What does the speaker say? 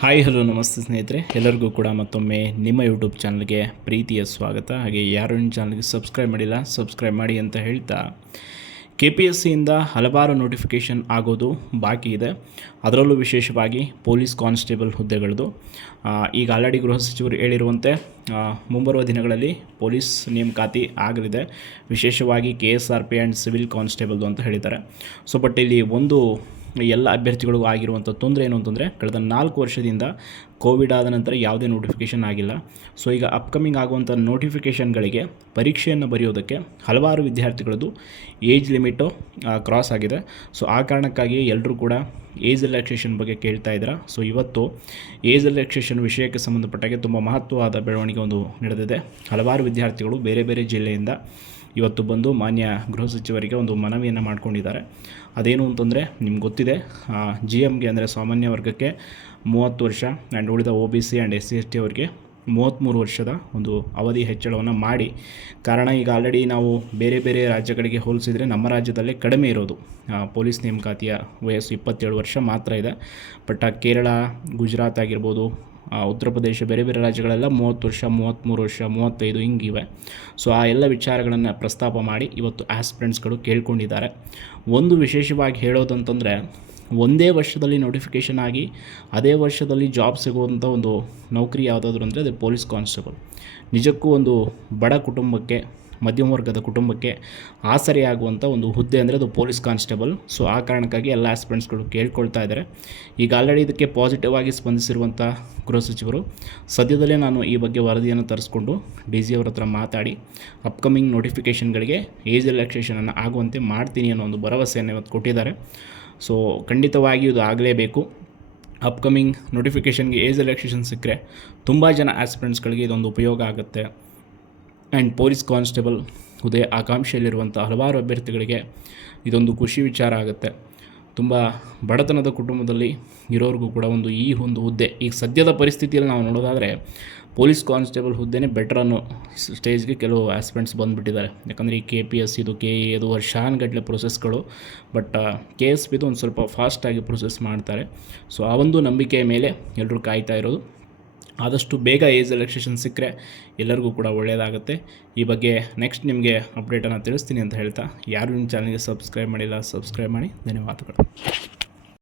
Hi hello ನಮಸ್ತೆ ಸ್ನೇಹಿತರೆ, ಎಲ್ಲರಿಗೂ ಕೂಡ ಮತ್ತೊಮ್ಮೆ ನಿಮ್ಮ ಯೂಟ್ಯೂಬ್ ಚಾನಲ್ಗೆ ಪ್ರೀತಿಯ ಸ್ವಾಗತ. ಹಾಗೆ ಯಾರು ನಿಮ್ಮ ಚಾನಲ್ಗೆ ಸಬ್ಸ್ಕ್ರೈಬ್ ಮಾಡಿಲ್ಲ ಸಬ್ಸ್ಕ್ರೈಬ್ ಮಾಡಿ ಅಂತ ಹೇಳ್ತಾ, KPSCಯಿಂದ ಹಲವಾರು ನೋಟಿಫಿಕೇಷನ್ ಆಗೋದು ಬಾಕಿ ಇದೆ. ಅದರಲ್ಲೂ ವಿಶೇಷವಾಗಿ ಪೊಲೀಸ್ ಕಾನ್ಸ್ಟೇಬಲ್ ಹುದ್ದೆಗಳದು. ಈಗ ಆಲ್ರೆಡಿ ಗೃಹ ಸಚಿವರು ಹೇಳಿರುವಂತೆ ಮುಂಬರುವ ದಿನಗಳಲ್ಲಿ ಪೊಲೀಸ್ ನೇಮಕಾತಿ ಆಗಲಿದೆ. ವಿಶೇಷವಾಗಿ KSRP ಆ್ಯಂಡ್ ಸಿವಿಲ್ ಕಾನ್ಸ್ಟೇಬಲ್ದು ಅಂತ ಹೇಳಿದ್ದಾರೆ. ಬಟ್ ಇಲ್ಲಿ ಒಂದು ಎಲ್ಲ ಅಭ್ಯರ್ಥಿಗಳಿಗೂ ಆಗಿರುವಂಥ ತೊಂದರೆ ಏನು ಅಂತಂದರೆ, ಕಳೆದ 4 ವರ್ಷದಿಂದ ಕೋವಿಡ್ ಆದ ನಂತರ ಯಾವುದೇ ನೋಟಿಫಿಕೇಷನ್ ಆಗಿಲ್ಲ. ಈಗ ಅಪ್ಕಮಿಂಗ್ ಆಗುವಂಥ ನೋಟಿಫಿಕೇಷನ್ಗಳಿಗೆ ಪರೀಕ್ಷೆಯನ್ನು ಬರೆಯೋದಕ್ಕೆ ಹಲವಾರು ವಿದ್ಯಾರ್ಥಿಗಳದ್ದು ಏಜ್ ಲಿಮಿಟು ಕ್ರಾಸ್ ಆಗಿದೆ. ಆ ಕಾರಣಕ್ಕಾಗಿ ಎಲ್ಲರೂ ಕೂಡ ಏಜ್ ರಿಲ್ಯಾಕ್ಸೇಷನ್ ಬಗ್ಗೆ ಕೇಳ್ತಾ ಇದ್ದಾರೆ. ಇವತ್ತು ಏಜ್ ರಿಲ್ಯಾಕ್ಸೇಷನ್ ವಿಷಯಕ್ಕೆ ಸಂಬಂಧಪಟ್ಟಾಗೆ ತುಂಬ ಮಹತ್ವವಾದ ಬೆಳವಣಿಗೆ ಒಂದು ನಡೆದಿದೆ. ಹಲವಾರು ವಿದ್ಯಾರ್ಥಿಗಳು ಬೇರೆ ಬೇರೆ ಜಿಲ್ಲೆಯಿಂದ ಇವತ್ತು ಬಂದು ಮಾನ್ಯ ಗೃಹ ಸಚಿವರಿಗೆ ಒಂದು ಮನವಿಯನ್ನು ಮಾಡ್ಕೊಂಡಿದ್ದಾರೆ. ಅದೇನು ಅಂತಂದರೆ, ನಿಮ್ಗೆ ಗೊತ್ತಿದೆ, GMಗೆ ಅಂದರೆ ಸಾಮಾನ್ಯ ವರ್ಗಕ್ಕೆ 30 ವರ್ಷ ಆ್ಯಂಡ್ ಉಳಿದ OBC ಆ್ಯಂಡ್ SC/ST ಅವರಿಗೆ 33 ವರ್ಷದ ಒಂದು ಅವಧಿ ಹೆಚ್ಚಳವನ್ನು ಮಾಡಿ. ಕಾರಣ, ಈಗ ಆಲ್ರೆಡಿ ನಾವು ಬೇರೆ ಬೇರೆ ರಾಜ್ಯಗಳಿಗೆ ಹೋಲಿಸಿದರೆ ನಮ್ಮ ರಾಜ್ಯದಲ್ಲೇ ಕಡಿಮೆ ಇರೋದು ಪೊಲೀಸ್ ನೇಮಕಾತಿಯ ವಯಸ್ಸು 27 ವರ್ಷ ಮಾತ್ರ ಇದೆ. ಬಟ್ ಕೇರಳ, ಗುಜರಾತ್ ಆಗಿರ್ಬೋದು, ಉತ್ತರ ಪ್ರದೇಶ, ಬೇರೆ ಬೇರೆ ರಾಜ್ಯಗಳೆಲ್ಲ 30 ವರ್ಷ, 33 ವರ್ಷ, 35 ಹಿಂಗಿವೆ. ಆ ಎಲ್ಲ ವಿಚಾರಗಳನ್ನು ಪ್ರಸ್ತಾಪ ಮಾಡಿ ಇವತ್ತು ಆಸ್ಪಿರೆಂಟ್ಸ್ಗಳು ಕೇಳ್ಕೊಂಡಿದ್ದಾರೆ. ಒಂದು ವಿಶೇಷವಾಗಿ ಹೇಳೋದಂತಂದರೆ, ಒಂದೇ ವರ್ಷದಲ್ಲಿ ನೋಟಿಫಿಕೇಷನ್ ಆಗಿ ಅದೇ ವರ್ಷದಲ್ಲಿ ಜಾಬ್ ಸಿಗುವಂಥ ಒಂದು ನೌಕರಿ ಯಾವುದಾದ್ರು ಅಂದರೆ ಅದು ಪೊಲೀಸ್ ಕಾನ್ಸ್ಟೇಬಲ್. ನಿಜಕ್ಕೂ ಒಂದು ಬಡ ಕುಟುಂಬಕ್ಕೆ, ಮಧ್ಯಮ ವರ್ಗದ ಕುಟುಂಬಕ್ಕೆ ಆಸರೆಯಾಗುವಂಥ ಒಂದು ಹುದ್ದೆ ಅಂದರೆ ಅದು ಪೊಲೀಸ್ ಕಾನ್ಸ್ಟೇಬಲ್. ಆ ಕಾರಣಕ್ಕಾಗಿ ಎಲ್ಲ ಆಸ್ಪಿರೆಂಟ್ಸ್ಗಳು ಕೇಳ್ಕೊಳ್ತಾ ಇದ್ದಾರೆ. ಈಗ ಆಲ್ರೆಡಿ ಇದಕ್ಕೆ ಪಾಸಿಟಿವ್ ಆಗಿ ಸ್ಪಂದಿಸಿರುವಂಥ ಗೃಹ ಸಚಿವರು, ಸದ್ಯದಲ್ಲೇ ನಾನು ಈ ಬಗ್ಗೆ ವರದಿಯನ್ನು ತರಿಸ್ಕೊಂಡು DG ಅವರ ಹತ್ರ ಮಾತಾಡಿ ಅಪ್ಕಮಿಂಗ್ ನೋಟಿಫಿಕೇಷನ್ಗಳಿಗೆ ಏಜ್ ರಿಲ್ಯಾಕ್ಸೇಷನನ್ನು ಆಗುವಂತೆ ಮಾಡ್ತೀನಿ ಅನ್ನೋ ಒಂದು ಭರವಸೆಯನ್ನು ಇವತ್ತು ಕೊಟ್ಟಿದ್ದಾರೆ. ಖಂಡಿತವಾಗಿ ಇದು ಆಗಲೇಬೇಕು. ಅಪ್ಕಮಿಂಗ್ ನೋಟಿಫಿಕೇಷನ್ಗೆ ಏಜ್ ರಿಲ್ಯಾಕ್ಸೇಷನ್ ಸಿಕ್ಕರೆ ತುಂಬ ಜನ ಆಸ್ಪಿರೆಂಟ್ಸ್ಗಳಿಗೆ ಇದೊಂದು ಉಪಯೋಗ ಆಗುತ್ತೆ. ಆ್ಯಂಡ್ ಪೊಲೀಸ್ ಕಾನ್ಸ್ಟೇಬಲ್ ಹುದ್ದೆ ಆಕಾಂಕ್ಷೆಯಲ್ಲಿರುವಂಥ ಹಲವಾರು ಅಭ್ಯರ್ಥಿಗಳಿಗೆ ಇದೊಂದು ಖುಷಿ ವಿಚಾರ ಆಗುತ್ತೆ. ತುಂಬ ಬಡತನದ ಕುಟುಂಬದಲ್ಲಿ ಇರೋರಿಗೂ ಕೂಡ ಈ ಒಂದು ಹುದ್ದೆ ಈಗ ಸದ್ಯದ ಪರಿಸ್ಥಿತಿಯಲ್ಲಿ ನಾವು ನೋಡೋದಾದರೆ ಪೊಲೀಸ್ ಕಾನ್ಸ್ಟೇಬಲ್ ಹುದ್ದೆನೇ ಬೆಟರ್ ಅನ್ನೋ ಸ್ಟೇಜ್ಗೆ ಕೆಲವು ಆಸ್ಪಿರೆಂಟ್ಸ್ ಬಂದುಬಿಟ್ಟಿದ್ದಾರೆ. ಯಾಕಂದರೆ ಈ KPSCದು, KE ಅದು ವರ್ಷಾನುಗಟ್ಟಲೆ ಪ್ರೊಸೆಸ್ಗಳು. ಬಟ್ KSPದು ಒಂದು ಸ್ವಲ್ಪ ಫಾಸ್ಟಾಗಿ ಪ್ರೊಸೆಸ್ ಮಾಡ್ತಾರೆ. ಆ ಒಂದು ನಂಬಿಕೆಯ ಮೇಲೆ ಎಲ್ಲರೂ ಕಾಯ್ತಾ ಇರೋದು. ಆದಷ್ಟು ಬೇಗ ಏಜ್ ರಿಲ್ಯಾಕ್ಸೇಷನ್ ಸಿಕ್ಕರೆ ಎಲ್ಲರಿಗೂ ಕೂಡ ಒಳ್ಳೆಯದಾಗುತ್ತೆ. ಈ ಬಗ್ಗೆ ನೆಕ್ಸ್ಟ್ ನಿಮಗೆ ಅಪ್ಡೇಟನ್ನು ತಿಳಿಸ್ತೀನಿ ಅಂತ ಹೇಳ್ತಾ, ಯಾರು ನಿಮ್ಮ ಚಾನಲ್ಗೆ ಸಬ್ಸ್ಕ್ರೈಬ್ ಮಾಡಿಲ್ಲ ಸಬ್ಸ್ಕ್ರೈಬ್ ಮಾಡಿ. ಧನ್ಯವಾದಗಳು.